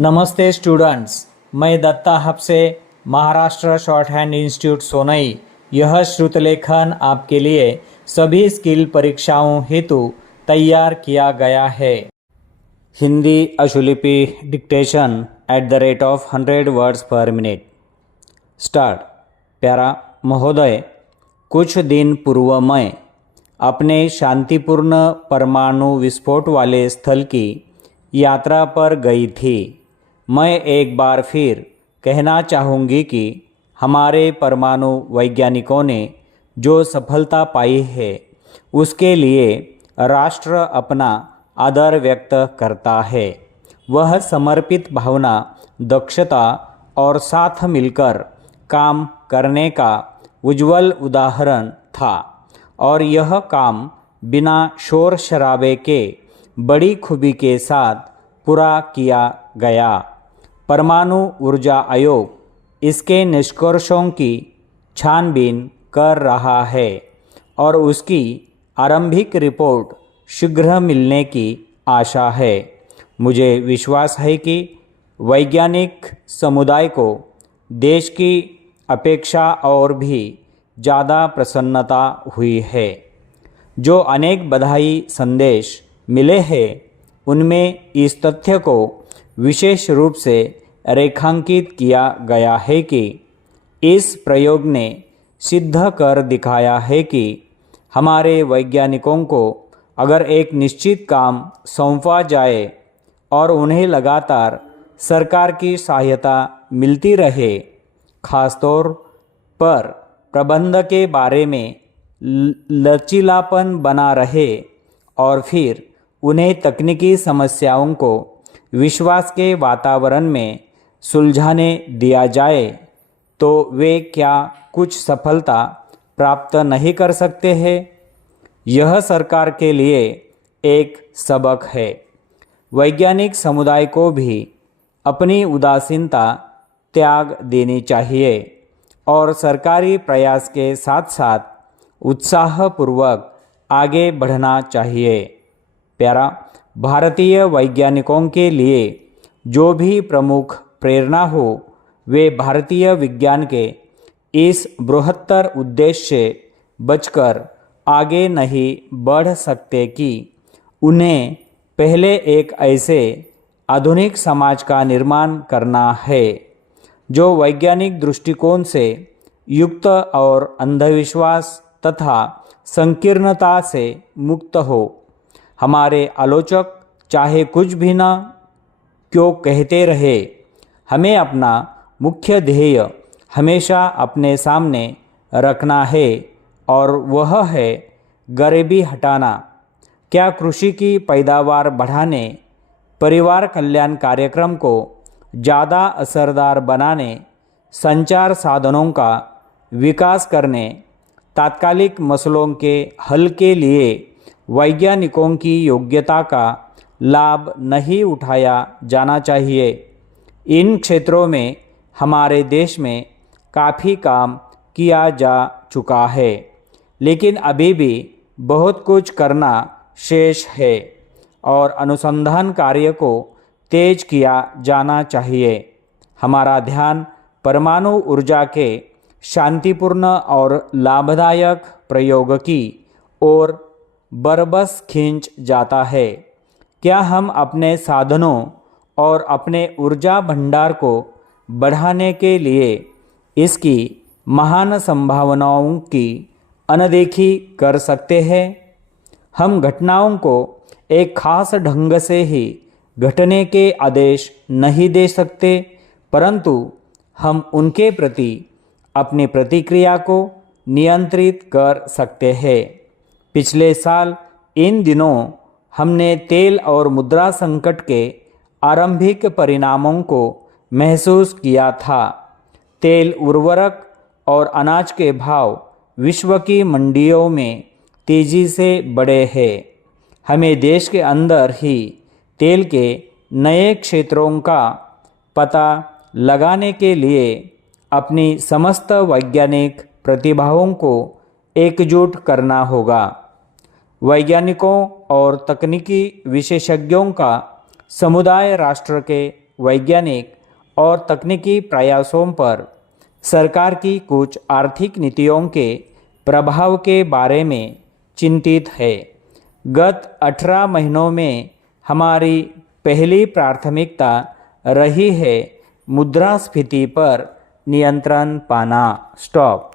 नमस्ते स्टूडेंट्स, मैं दत्ता हबसे Maharashtra shorthand institute Sonai. यह श्रुतलेखन आपके लिए सभी स्किल परीक्षाओं हेतु तैयार किया गया है। हिंदी अशुलिपि dictation @100 words per minute. Start. प्यारा महोदय, कुछ दिन पूर्व मैं अपने शांतिपूर्ण परमाणु विस्फोट वाले स्थल की यात्रा पर गई थी। मैं एक बार फिर कहना चाहूँगी कि हमारे परमाणु वैज्ञानिकों ने जो सफलता पाई है उसके लिए राष्ट्र अपना आदर व्यक्त करता है। वह समर्पित भावना, दक्षता और साथ मिलकर काम करने का उज्जवल उदाहरण था और यह काम बिना शोर शराबे के बड़ी खूबी के साथ पूरा किया गया। परमाणु ऊर्जा आयोग इसके निष्कर्षों की छानबीन कर रहा है और उसकी आरंभिक रिपोर्ट शीघ्र मिलने की आशा है। मुझे विश्वास है कि वैज्ञानिक समुदाय को देश की अपेक्षा और भी ज़्यादा प्रसन्नता हुई है। जो अनेक बधाई संदेश मिले हैं उनमें इस तथ्य को विशेष रूप से रेखांकित किया गया है कि इस प्रयोग ने सिद्ध कर दिखाया है कि हमारे वैज्ञानिकों को अगर एक निश्चित काम सौंपा जाए और उन्हें लगातार सरकार की सहायता मिलती रहे, खासतौर पर प्रबंध के बारे में लचीलापन बना रहे और फिर उन्हें तकनीकी समस्याओं को विश्वास के वातावरण में सुलझाने दिया जाए, तो वे क्या कुछ सफलता प्राप्त नहीं कर सकते हैं। यह सरकार के लिए एक सबक है। वैज्ञानिक समुदाय को भी अपनी उदासीनता त्याग देनी चाहिए और सरकारी प्रयास के साथ साथ उत्साहपूर्वक आगे बढ़ना चाहिए। प्यारा, भारतीय वैज्ञानिकों के लिए जो भी प्रमुख प्रेरणा हो, वे भारतीय विज्ञान के इस बृहत्तर उद्देश्य से बचकर आगे नहीं बढ़ सकते कि उन्हें पहले एक ऐसे आधुनिक समाज का निर्माण करना है जो वैज्ञानिक दृष्टिकोण से युक्त और अंधविश्वास तथा संकीर्णता से मुक्त हो। हमारे आलोचक चाहे कुछ भी ना क्यों कहते रहे, हमें अपना मुख्य ध्येय हमेशा अपने सामने रखना है और वह है गरीबी हटाना। क्या कृषि की पैदावार बढ़ाने, परिवार कल्याण कार्यक्रम को ज़्यादा असरदार बनाने, संचार साधनों का विकास करने, तात्कालिक मसलों के हल के लिए वैज्ञानिकों की योग्यता का लाभ नहीं उठाया जाना चाहिए। इन क्षेत्रों में हमारे देश में काफ़ी काम किया जा चुका है, लेकिन अभी भी बहुत कुछ करना शेष है और अनुसंधान कार्य को तेज किया जाना चाहिए। हमारा ध्यान परमाणु ऊर्जा के शांतिपूर्ण और लाभदायक प्रयोग की ओर बरबस खींच जाता है। क्या हम अपने साधनों और अपने ऊर्जा भंडार को बढ़ाने के लिए इसकी महान संभावनाओं की अनदेखी कर सकते हैं? हम घटनाओं को एक खास ढंग से ही घटने के आदेश नहीं दे सकते, परंतु हम उनके प्रति अपनी प्रतिक्रिया को नियंत्रित कर सकते हैं। पिछले साल इन दिनों हमने तेल और मुद्रा संकट के आरंभिक परिणामों को महसूस किया था। तेल, उर्वरक और अनाज के भाव विश्व की मंडियों में तेजी से बढ़े हैं। हमें देश के अंदर ही तेल के नए क्षेत्रों का पता लगाने के लिए अपनी समस्त वैज्ञानिक प्रतिभाओं को एकजुट करना होगा। वैज्ञानिकों और तकनीकी विशेषज्ञों का समुदाय राष्ट्र के वैज्ञानिक और तकनीकी प्रयासों पर सरकार की कुछ आर्थिक नीतियों के प्रभाव के बारे में चिंतित है। गत 18 महीनों में हमारी पहली प्राथमिकता रही है मुद्रास्फीति पर नियंत्रण पाना। स्टॉप।